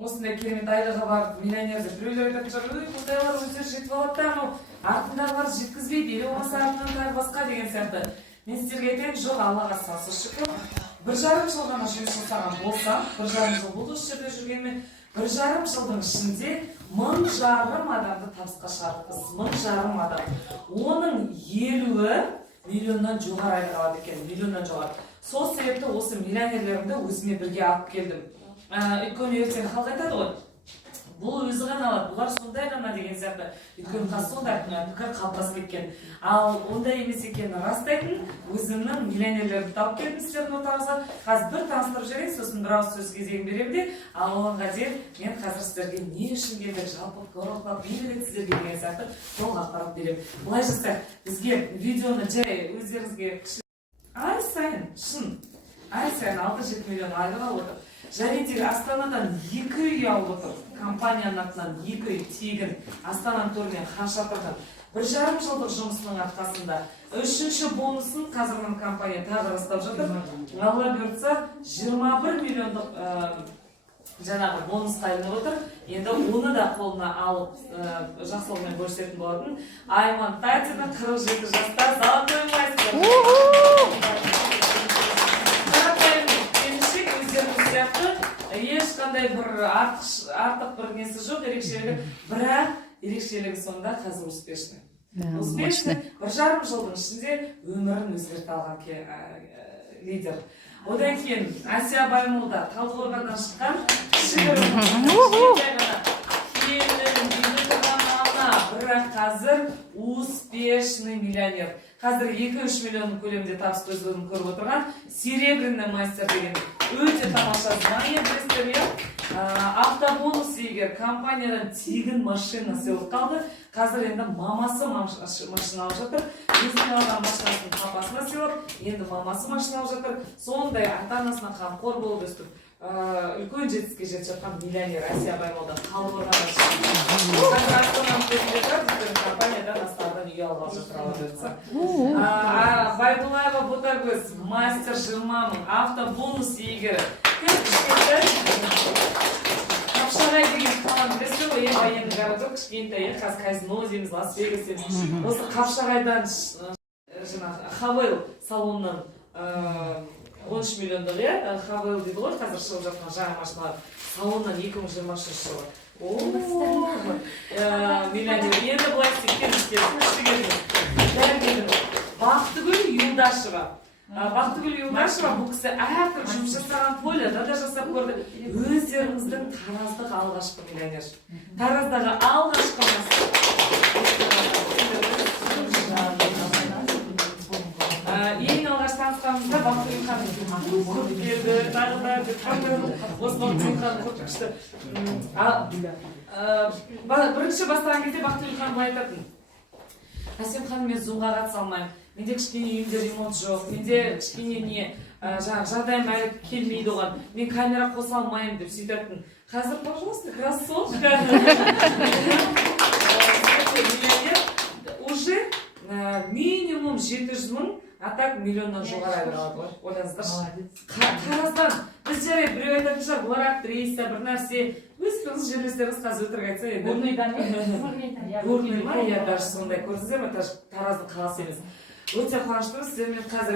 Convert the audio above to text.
осындай керемет айлығы бар миллионер деп біреулер айтатын шығар, ой құдайлар өздері жетіп алады да, анау артындағылар жеткізбейді, или болмаса артынан тағы басқа деген сияқты. Мен сіздерге айтайын, жоқ, Аллаға сасы шүкір. 1,5 жыл ғана жұмыс жасаған болсам, 1,5 жыл болды осы жерде жүргенмен, 1,5 жылдың ішінде 1,5 адамды табысқа шығардық. 1,5 адам. Оның 50-і миллионнан жоғары айлық алады екен, миллионнан жоғары. Сол себепті осы миллионерлерімді өзіме бірге алып келдім. Өйткені ертең халық айтады ғой, бұл өзі ғана алады, бұлар сондай ғана деген сияқты. Өйткені қазір сондай пікір қалыптасып кеткен. Ал ондай емес екенін растайтын өзімнің миллионерлерімді тауып келдім сіздердің ортаңызға. Қазір бір таныстырып жіберейін, сосын бір ауыз сөз кезегін беремін де, ал оғанға дейін мен қазір сіздерге не үшін келдік, жалпы қорғап не береді сіздерге деген сияқты толық ақпарат беремін. Былай жасайық, бізге видеоны жай өздеріңізге ай сайын, шын, ай сайын 6-7 миллион айлық алып отыр. Және тек Астанадан 2 үй алып отыр. Компанияның атынан 2 үй тегін Астананың төрінен хан шатырдан 1,5 жылдық жұмысының арқасында 3-ші бонусын қазіргі компания тағы растап жатыр. Алла бұйыртса 21 миллиондық жаңағы бонусқа ілініп отыр. Енді оны да қолына алып жақсылығымен көрсететін болатын. Айман Татина 47 жаста, золотой мастер. Ешқандай бір артық бір несі жоқ, ерекшелігі, бірақ ерекшелігі сонда қазір успешный. Успешный 1,5 жылдың ішінде өмірін өзгерте алған лидер. Одан кейін Асия Баймолда Талдықорғаннан шыққан бірақ қазір успешный миллионер. Қазір 2-3 миллион көлемде табыс көзін көріп отырған серебряный мастер деген өте тамаша знание білесіздер. Автобонус егер компаниядан тегін машина сыйлық қалды. Қазір енді мамасы машина алып жатыр. Өзінің алған машинасын папасына сыйлап, енді мамасы машина алып жатыр. Сондай ата-анасына қамқор болып өстіп үлкен жетістікке жетіп жатқан миллионер Асия Баймолда Талдықорғаннан шыққан. Қазір Астананың төрінде тұрады, компаниядан Астанадан үй алып жатыр. Байдуллаева Ботагөз, мастер 20 мың, автобонус иегері. Қапшағай деген қаланы білесіздер ғой, военный городок, кішкентай, қазір казино дейміз, Лас-Вегас дейміз. Осы Қапшағайдан Хавел салонынан 13 миллиондық, Хавел дейді ғой, қазір шығып жатқан жаңа машиналар салоннан 2023 жылы. Миллионер. Енді бұлай істеген Бақтыгүл Юлдашева. Бақтыгүл Юлдашева бұл кісі әртүрлі жұмыс жасаған, Поляда да жасап көрді. Өздеріңіздің Тараздық алғашқы миллионер. Тараздағы алғашқы ең алғаш танысқанымызда Бақтыгүл ханым құрт келді, тағы да осы Бақтыгүл ханым құрт күшті. Бірінші бастаған кезде Бақтыгүл ханым былай айтатын: Әсем ханым, мен зумға қатыса алмаймын. Менде кішкене үйімде ремонт жоқ, менде кішкене не жағдайым әлі келмейді оған. Мен камера қоса алмаймын деп сөйтетін. Қазір, пожалуйста, кроссовка. Уже минимум 700 мың, а так миллионнан жоғары алады ғой. Ойлаңыздаршы. Тараздан біз жарайды біреу айтатын шығар, бұлар актриса, бір нәрсе. Өз жерлестеріңіз қазір өтірік айтса еді. Горный ма, я даже сондай көрсіздер ме, Тараздың қаласы емес. Өте қуаныштымыз, сіздермен қазір